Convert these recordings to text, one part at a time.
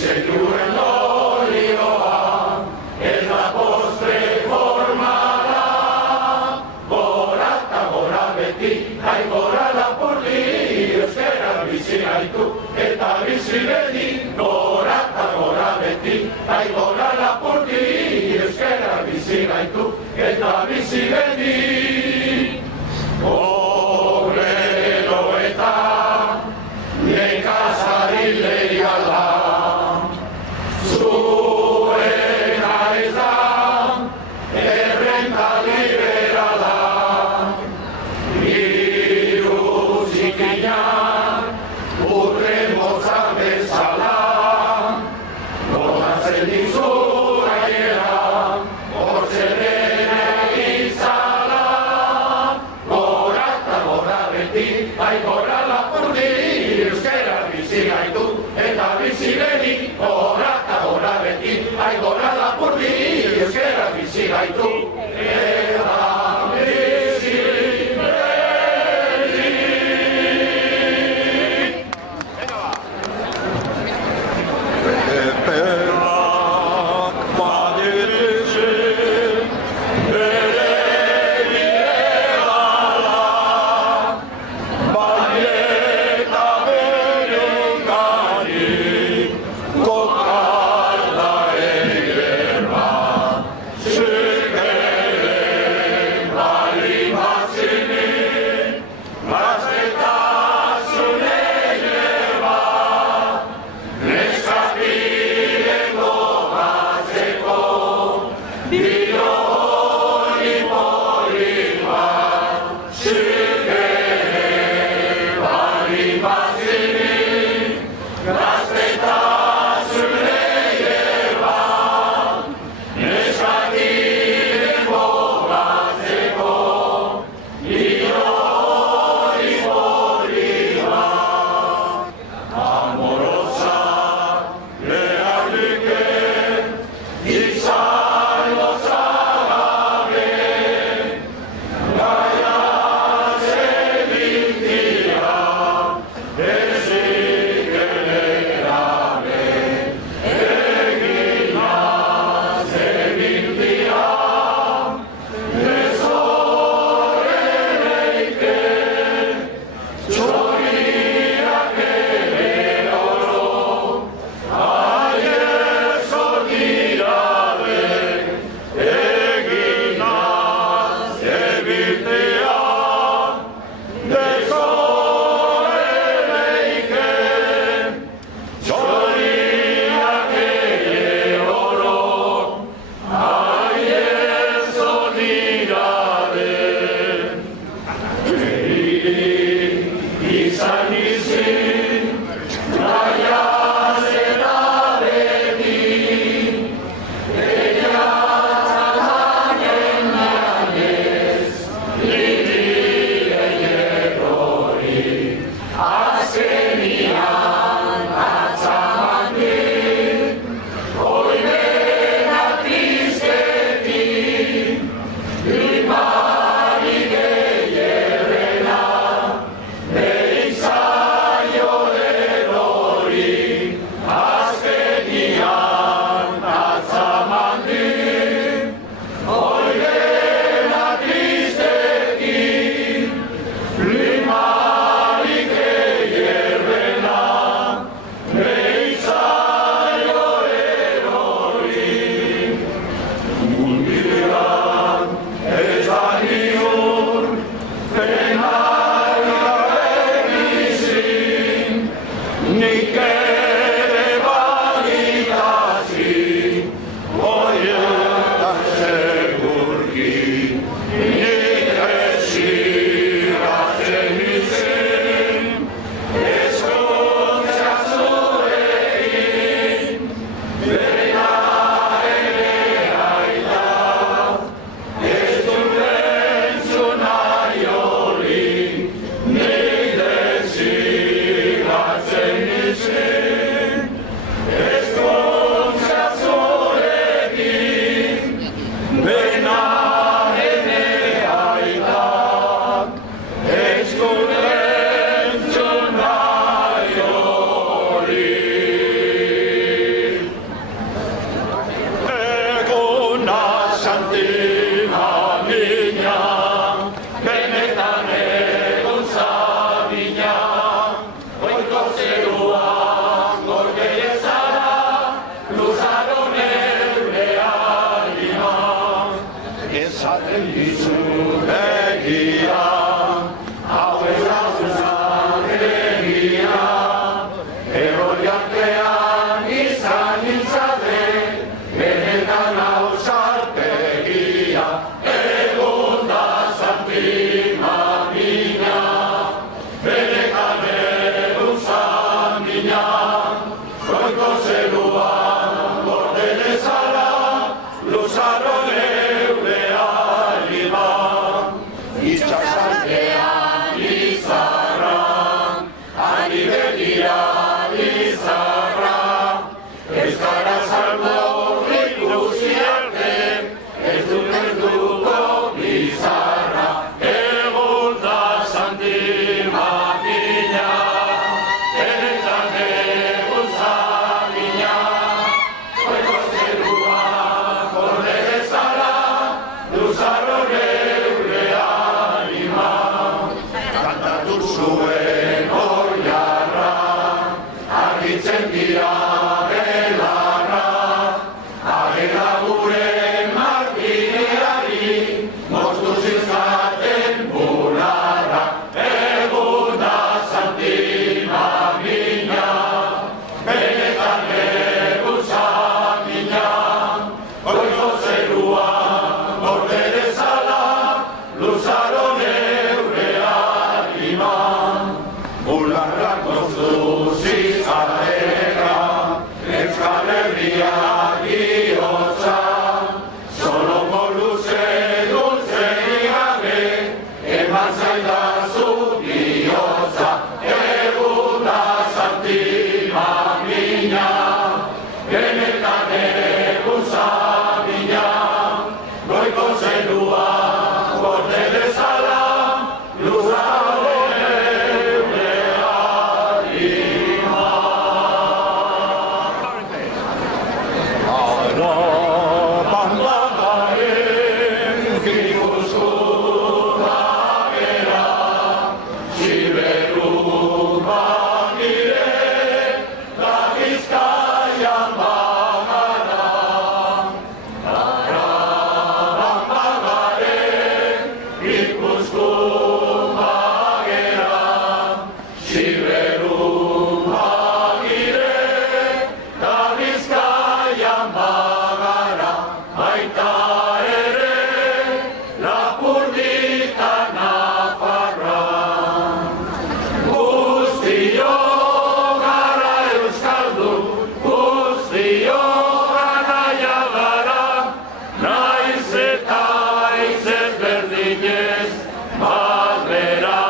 Señor, el olio, es la postre. gaitu eta bizi beti. Obrero eta nekazari leiala, zuena ez da errenta liberala. Hiru zikinak urre motza bezala, botatzen dizu gaiera, hortzen ere izala. esaten dizu egia, hau ez da zuzategia, erroi artean izan nintzaten, benetan hau sartegia, egon da Santima mina, benetan egun zamina, goiko zeruan gorde dezala, luzaron eure alima, itxasaldean izarra, ari begira izarra, ez gara salbo ikusi arte, ez duko bizarra, egon da Santima mina, benetan egun zamina, goiko zerua gorde dezala, luzaron eure alima, kantatu zuen oilarra, argitzen dira belarra, agera gure martineari, moztu zizkaten bularra, egun da Santima mina, benetan egun zamina, goiko zerua gorde dezala, luzaron eure alima, bularra moztu zizkatera, Euskal Herria bihotza, Solomon luze dulzeri gabe, eman zaidazu bihotza, egun da Santima mina, benetan egun zamina, goiko zerua gorde dezala, luzaron eure alima. Arabambagaren Gipuzkoa bera, Siberu bagire, da Bizkaian bagara. Arabambagaren Gipuzkoa bera, Siberu bagire, da Bizkaian bagara, baita ere Lapurdita Nafarra. Guztio gara euskaldun, guztio anaia gara, naiz eta aiz ezberdinez, bat bera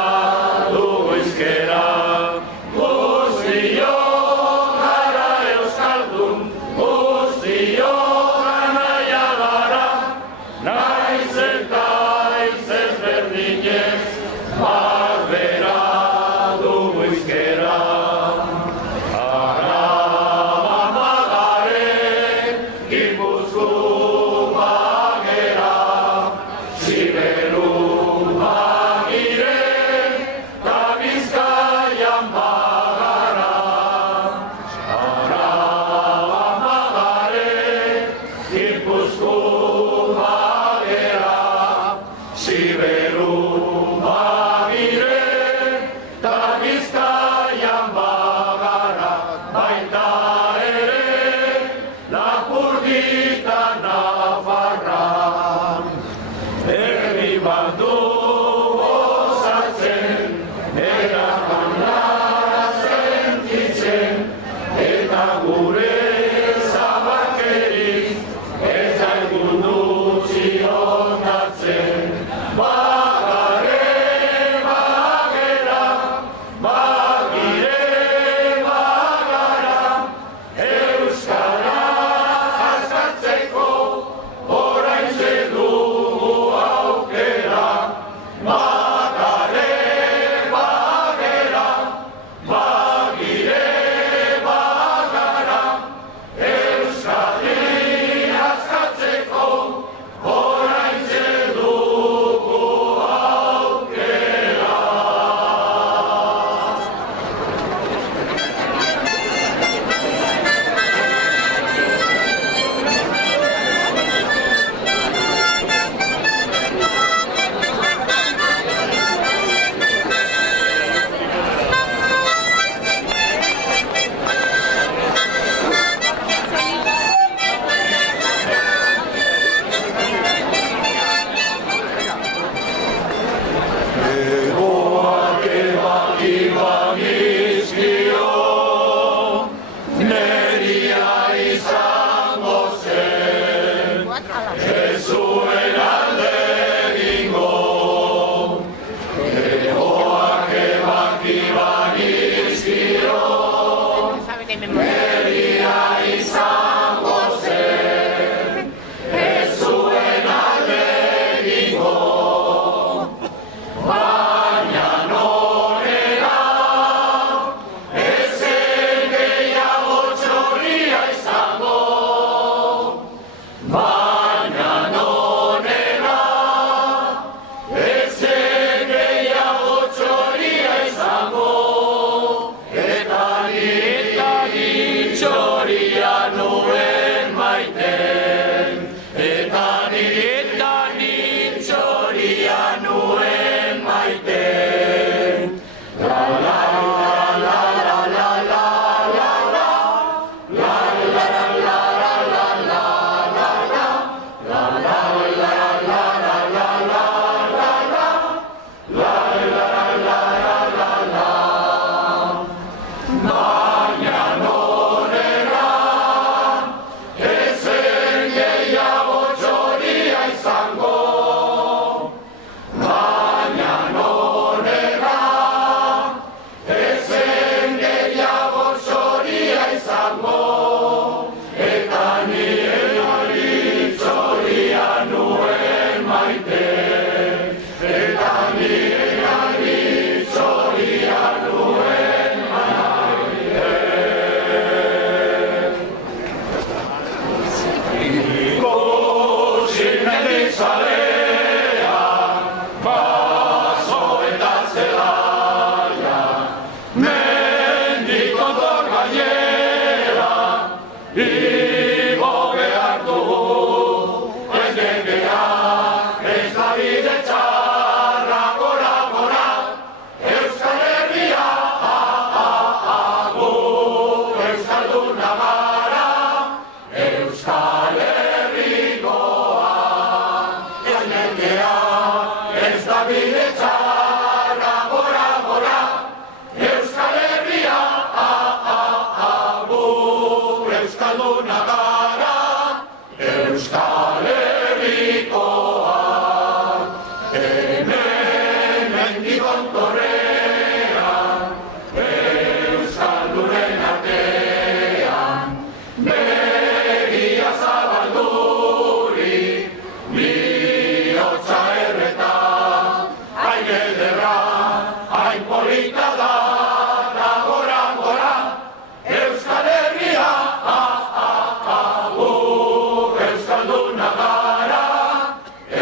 dugu izkera. Guztio gara euskaldun, guztio anaia gara, naiz eta aiz ezberdinez, bat bera dugu izkera. Arabambagaren Gipuzkoa gera, Siberu bagire, da Bizkaian bagara. Arabambagaren Gipuzkoa gera, Siberu bagire, da Bizkaian bagara, baita ere Lapurdita Nafarra. Herri bat du osatzen, eramanara sentitzen, eta gure zabakerik ez zaigun utzi hondatzen. Bagare da bide txarra, gora, gora, Euskal Herria, agur, Euskalduna gara, Euskal Herrikoa, hemen mendigon torrean, Euskaldunen artean, begia zabaldurik, bihotza erreta, hain ederra, hain polita da, gora, gora, Euskal Herria, agur, Euskalduna gara,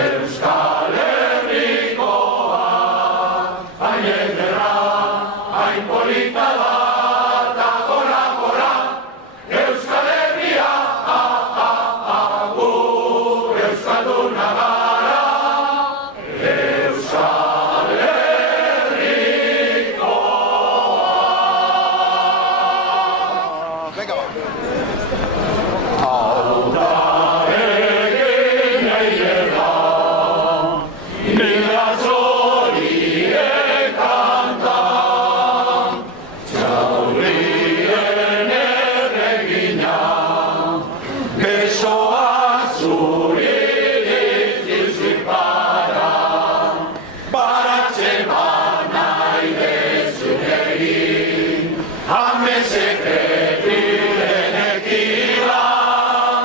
Euskal Herrikoa, hain ederra, hain polita da, gora, gora, Euskal Herria, agur, Euskalduna gara, Euskal Herrikoa. Venga, va. Hau da egin nahi dela, mila zorien kanta, txaurien erregina, besoa zuri dizkizu para, baratzen banai dezun egin, ame sekreturen ekilan,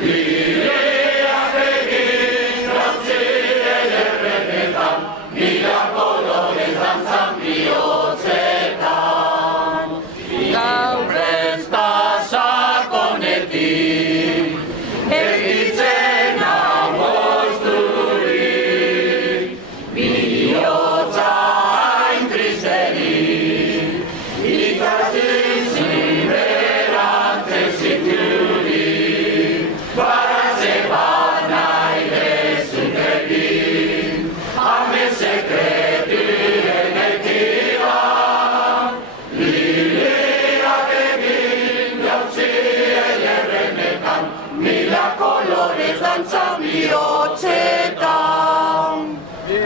bileak egin jantzi ederrenetan, mila kolorez dantzan bihotzetan. Gaur ez da sakonetik, ez ditzen agozturik, bihotza hain tristerik, ikasi ziberantzen ziturik, baratze bat nahi dezun egin, ame sekreturen ekilan, liliak egin jauzi ederrenetan, mila kolorez dantzan bihotzetan.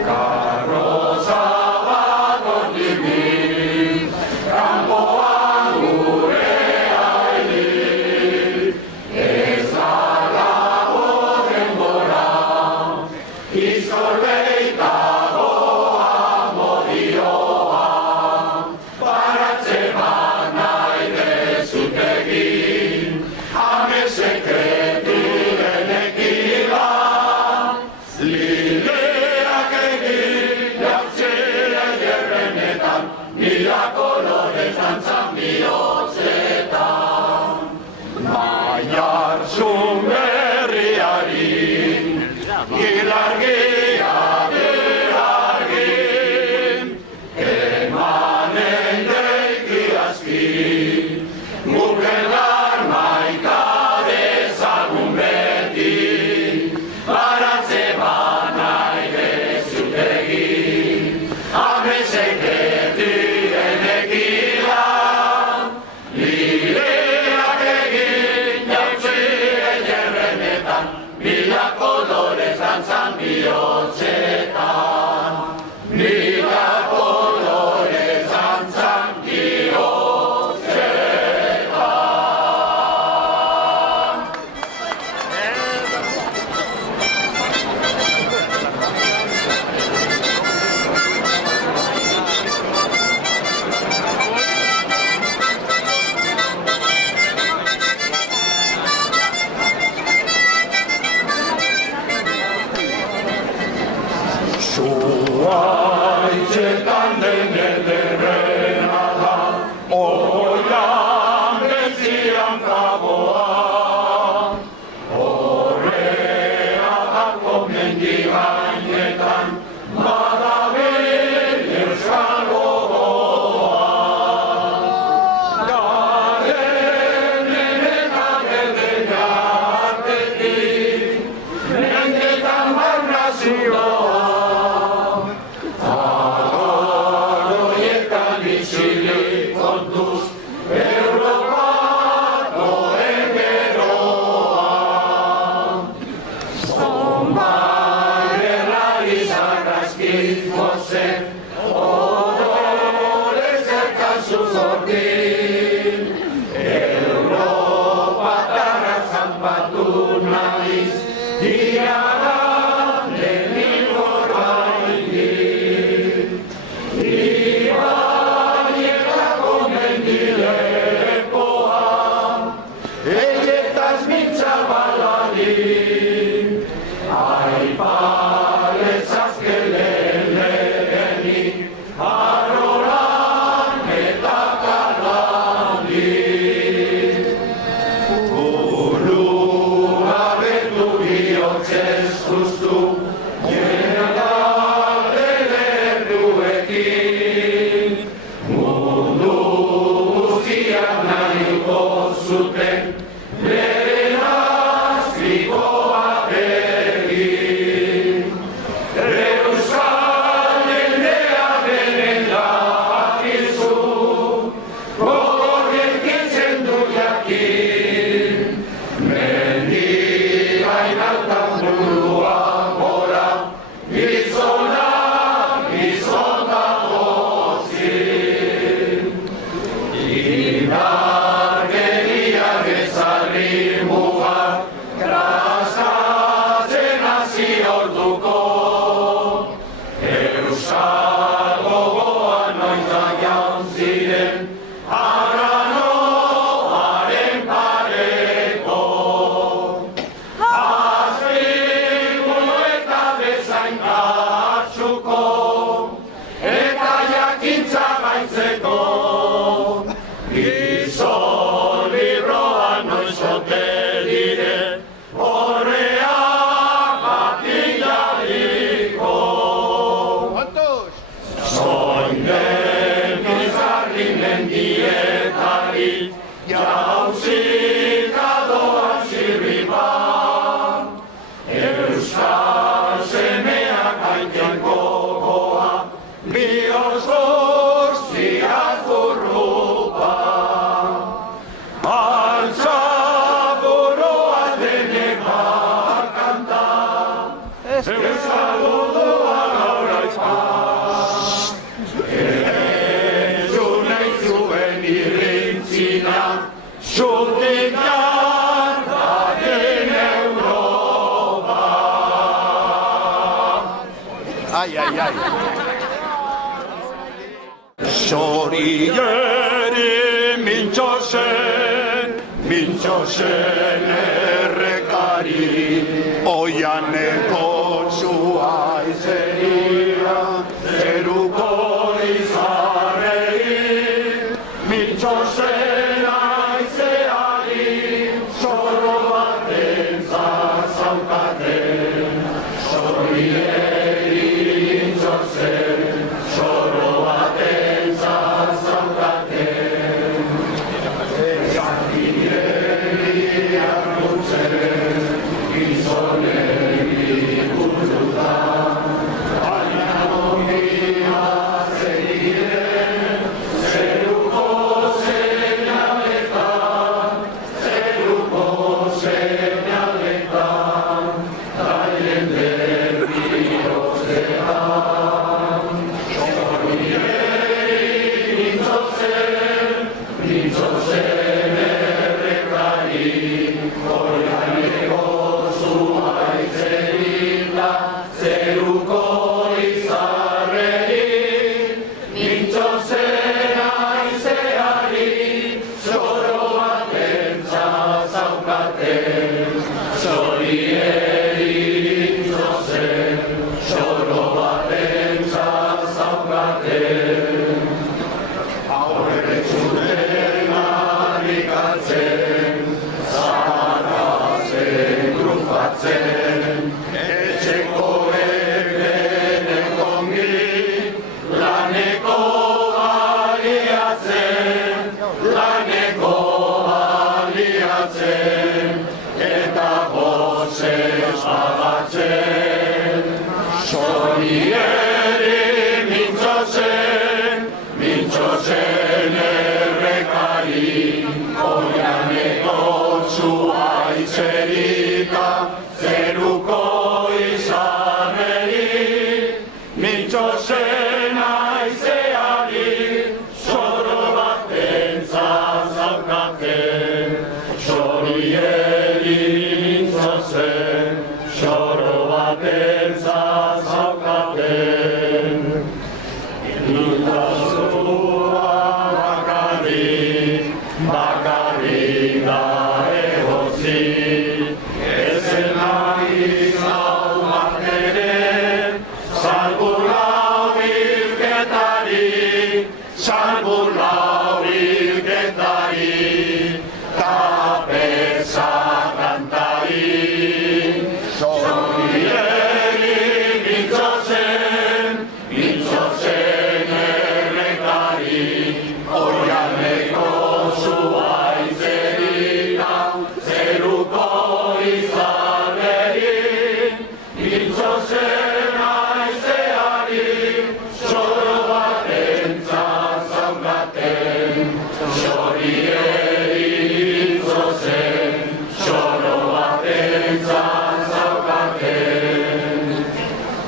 Karroza bat ondinik, kanpoan gure ailik, ez dago denbora, izorbeitago amodioa, baratze bat nahi dezut egin, ame sekreturen ekilan, liliak egin jauzi ederrenetan, mila kolorez dantzan bihotzetan. Maiatzun berriari, ilargia argin, emanen deiki aski, mugelar maika dezagun beti, baratze banai dezut egin, ame sekreturen ekilan, lileak egin jauzi ederrenetan, mila kolorez dantzan bihotzetan, mila kolorez dantzan bihotzetan. Zuaitzetan den ederrena da, oian betzian fagoa, horrea dako mendi gainetan, badabil euskal gogoa. Garenen eta bedera artetik, mendetan barna zuloa, Ασκείς Μωσέ, ώρες έκα σου σορτήν, Ευρώπα τάρασαν πατούν να εις, διάρα δεν ηγοράει. Ιβάγε κακομέντη λέποα, έγετας μην τσαβαλάδι, αι πάλες ασκελελένη, αρωράν με τα καλάνι. Ουλούα με του διοξές Χριστού, γεννάδελε του εκεί, μουνού ουσιαναϊκός σου τεν, λένας τρικό απέλη. Ρεουσάλεν νέα βενελάτη σου, κόγεν και τσεντουλιακή, μενίγα ειν αλτα μπουλούα μόρα, μισόνα, μισόνα δόση. Την αργενία Θεσσαλίμουα, κράστας ένας ιορτουκό, Ιερουσάλογο ανόητα γιάνσιδεν, αρανό αρεν παρέκο. Ασπίγουν ετάβεσαν κάτσουκο, εκαγιακήν τσαβαϊτσεκό, Ισόν λιρό ανοησοτέλειρε, ωραία πατηγιαρικό. Σόνγεν μιζαρίνεν διέταρι, για ουσίκα δώαν σιρβιβά, Ιερουσάλσε με ακαγγεν κόκοα, μιος δόστιας βουρούπα. Al saboro adenema canta, el saludo a Laura Spaz. Es una souvenir incina, giudicata in Europa. Ay, ay, ay. Sorriere minchosen errekari, oiane kotsu aizeria, zeruko izarrei, minchosen aizeari, zorro baten zazaukaten, sorrieri minchosen, zorro baten zazaukaten.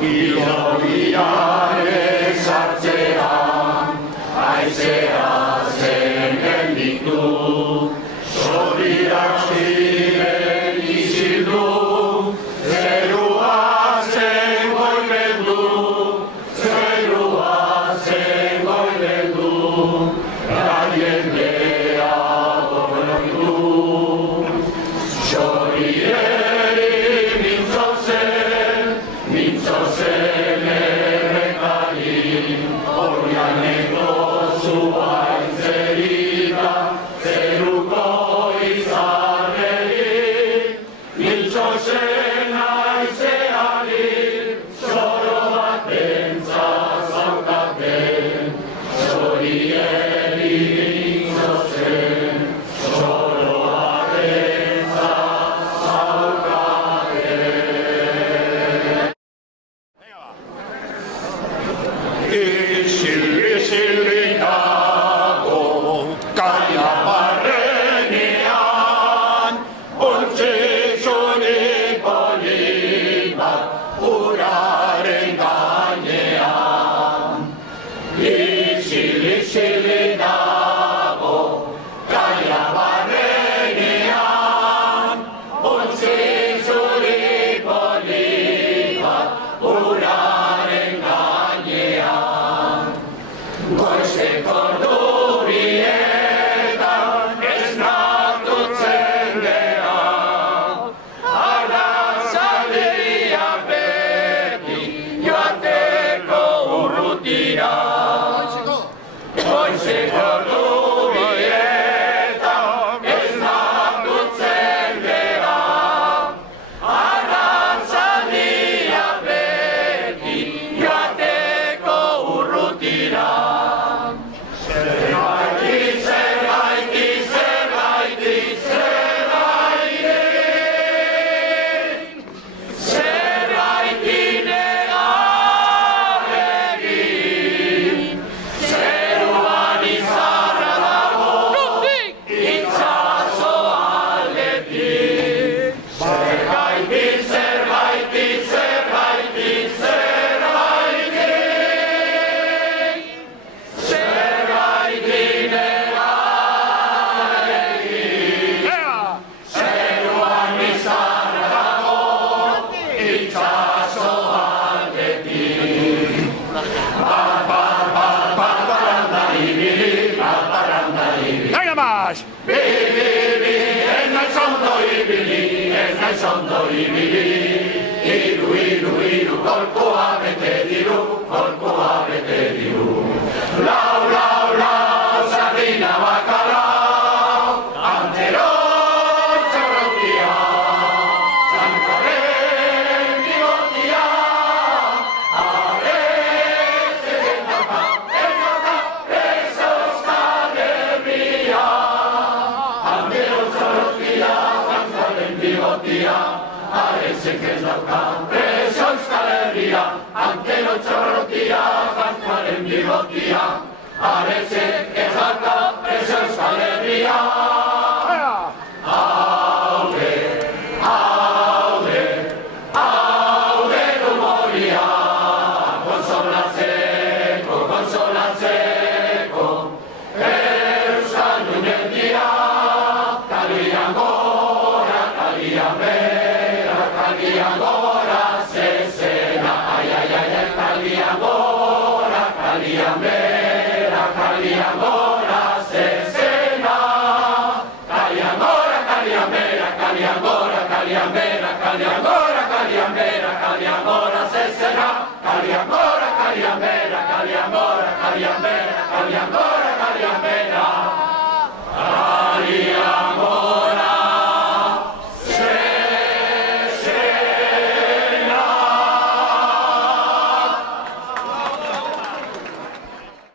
Hilobian ezartzean, haizea zen gelditu, zoriak ziren isildu, zerua zen goibeldu, zerua zen goibeldu, gaiendea goibeldu. Zorieri mintzo zen errekari, orianeko zuain zerita, zeruko izarreri, mintzo zen aizeari, zoro baten zazaukaten, zorieri mintzo zen, zoro baten zazaukaten. Isil dago kaia barrenean, ontzi zuri polit bat uraren gainean. Isil dago kaia barrenean, ontzi zuri polit bat uraren gainean. Goizeko ordubietan esnatutzen gera, arratsaldia beti joateko urrutira. Goizeko ordubietan esnatutzen gera, arratsaldia beti joateko urrutira. Venga más! Zondo ibili, iru, golkoa bete diru. Lau, sardina bakalau, antero txarrotia, zankaren bigotia, arez egen dauka, ez Euskal Herria. Antero txarrotia, zankaren bigotia, arezek ez dauka, ez Euskal Herria. Antero txarrotia, zankaren bigotia, arezek ez dauka, ez Euskal Herria. Haude du moria, konsolatzeko, Euskaldunen dira, kalian gora, kalian bera, kalian gora, zezena, kalian gora, kalian bera, kalian gora, zezena, kalian gora, kalian bera, kalian gora, kalian bera, kalian gora, kalian bera, kalian gora, zezena, kalian gora, kalian bera, kalian gora, kalian bera, kalian gora, kalian bera, kalian gora, zezena.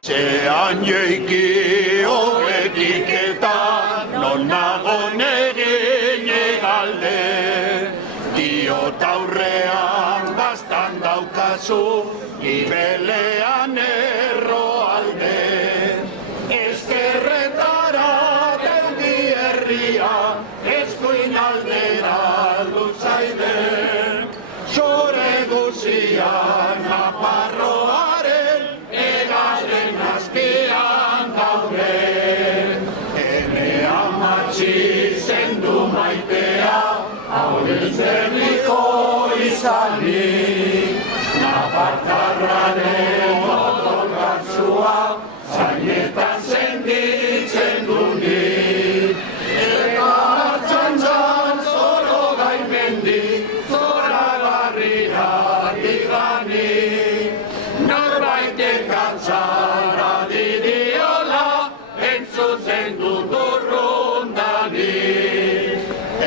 Zean jeiki horretik eta non nagon egin egalde, diot aurrean bastan daukazu, ibelean erro alde. Ezkerretara deugi herria, eskuin aldera luzaide, zore guzia Nafarroaren egaren azpian daude. Ene amatxi zendu maitea, hau ezberdiko izanik. Nafartarraren motorgatzua, zainetan senditzen dunik. Eta hartzantzan zoro gaimendik, zoragarria diganik. Norbaitek kantzara didiola, entzuten dut urrundanik.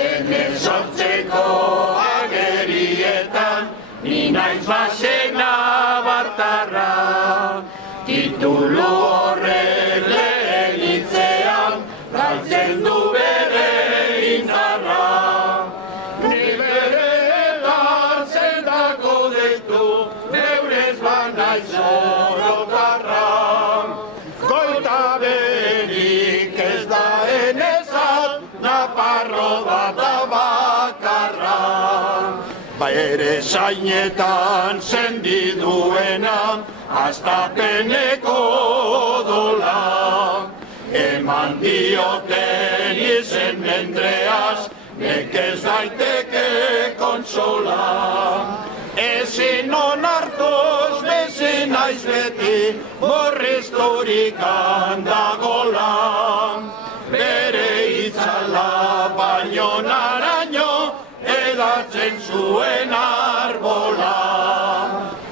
Ene sortzeko agerietan, ni naiz basena bartarra. Titulu horren lehengitzean, galtzen du bere indarra. Ni bereetan zendako deitu, neurez banaiz orotarra. Goita berik ez da enezat, Nafarro bat da bakarra. Ba ere zainetan zendiduena, Aztapeneko dola. Eman dioten izen mendreaz, nekez daiteke kontsola. Ezin onartuz bezin naiz beti, morrizturik handagola. Bere itzala baino naraino, edatzen zuen arbola.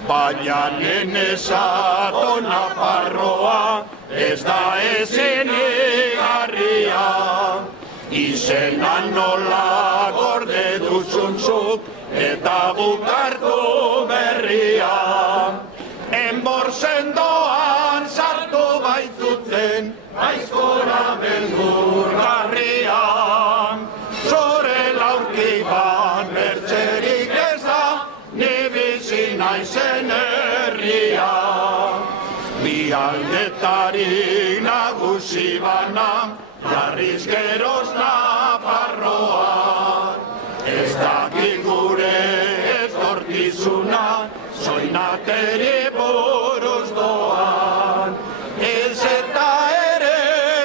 Baina nenezato Nafarroa, ez da ezin egarria. Izena nola gorde duzunzuk, eta bukartu berria. Enbor sendoan sartu baituten, aizkora beldurgarrian. Zore laurki bat bertzerik ez da, ni bizi naizen herria. Bi aldetarik nagusi bana, jarriz geroz Nafarroa. Ez dakik gure etorkizuna, soinateri buruz doan. Ez eta ere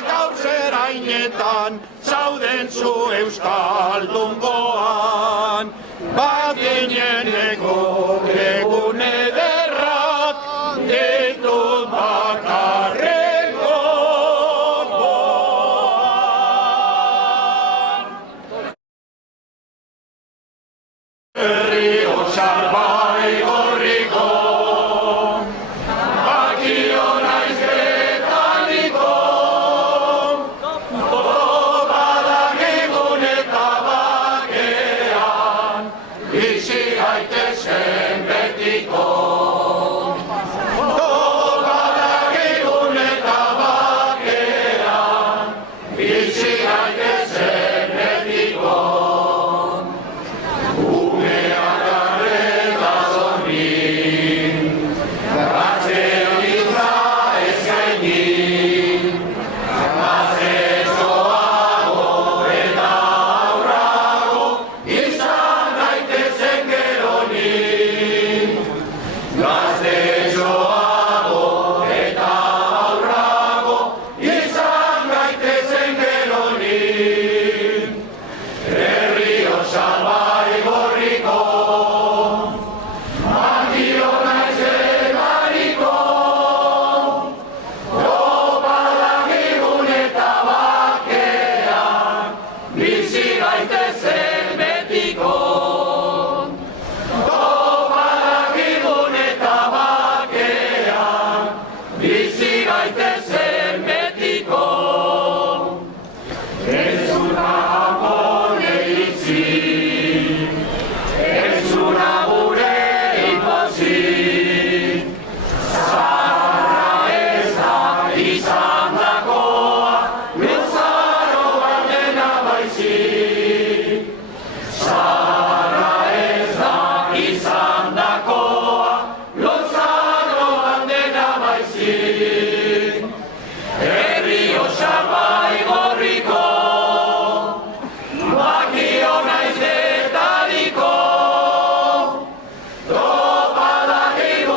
gaur zerainetan, zauden zu euskaldungoan. Bagineneko egun ederrak, ditut bakarrik gogoan. Errioxar bai gorriko, bakio naiz betaniko. Badakigun eta bakean, bizi gaitezen betiko. Badakigun eta bakean, bizi gaitezen betiko. Umeak arreta zorrin, gazteritza eskainin. Gaztezoago eta aurrago, izan daitezen geronik. Gaztezoago eta aurrago, izan daitezen geronik. Errioxa bai gorriko, bakio naiz egariko. Badakigun eta bakean, bizi gaitezen betiko. Badakigun eta bakean, bizi gaitezen betiko. Ez una amore itzi, ez una gure ikozi. Zaharra ez da izan dagoa, luzaro baldena baizik. Zaharra ez da izan dagoa, luzaro baldena baizik. Errioxa bai gorriko, bakio naiz betaniko. Badakigun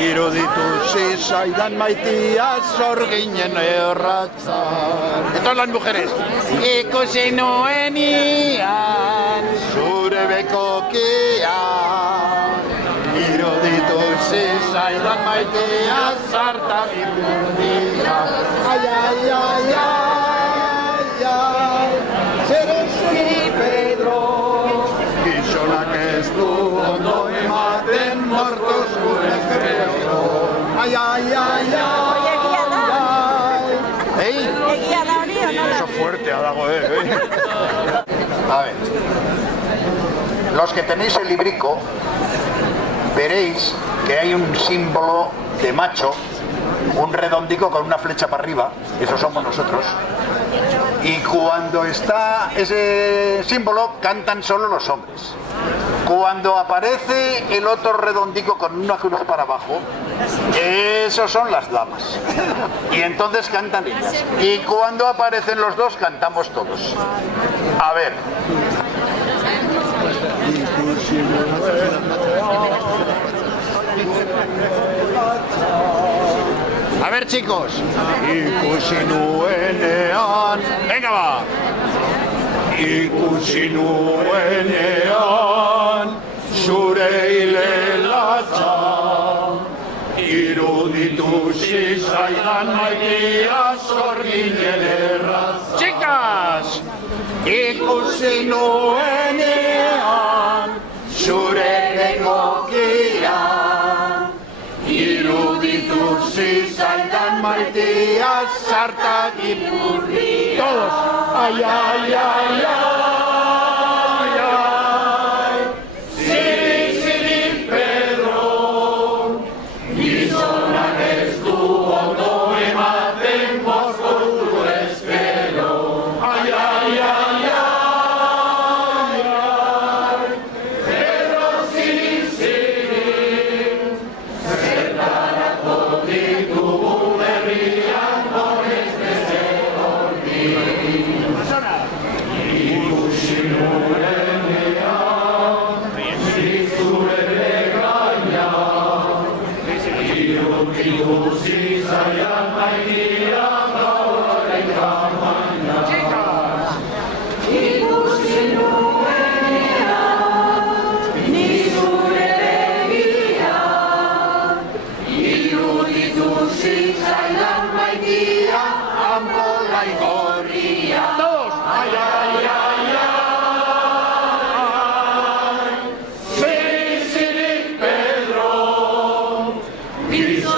Iruditusi zaidan maitia zorginen erratzan. Entonces las mujeres. Ikusi nuenian Zure bekokian Iruditusi zaidan maitia zarta ipurdia. Ai, ai, ai, ai, ai Zereski Pedro Gizonak ez du ondo ematen mortos gure espero. Ai, ai, ai, ai, ai. Egia da hori, o nola? Oso fuerte dago, A ver. Los que tenéis el librico veréis que hay un símbolo de macho, un redondico con una flecha para arriba, eso somos nosotros. Y cuando está ese símbolo cantan solo los hombres. Cuando aparece el otro redondico con una cruz para abajo, esos son las damas. Y entonces cantan ellas. Y cuando aparecen los dos, cantamos todos. A ver. A ver, chicos. Ikusi nuenean. Venga, va. Ikusi nuenean zure ilelatza. Iruditusi zaidan maitia zorginen erraza. Chicas! Ikusi nuenean zure bekokian Iruditusi zaidan maitia zarta ipurdia. Todos. Ay, ay, ay, ay, ay. Ziri, ziri, Pedro. Gizonak ez du ondo ematen mozkortu espero. Ay, ay, ay, ay, ay. Pedro, ziri, ziri. Zertarako ditugu berriak honez bezero. Ikusi nuenean, zizure begaina, iruditusi zaidan maitia gaurren kamaina. Ikusi nuenean, ni zure begia, iruditusi zaidan maitia, Ambola igorria. Todos. Ay, ay, ay, ay. Ziri, ziri, Pedro. Gizonak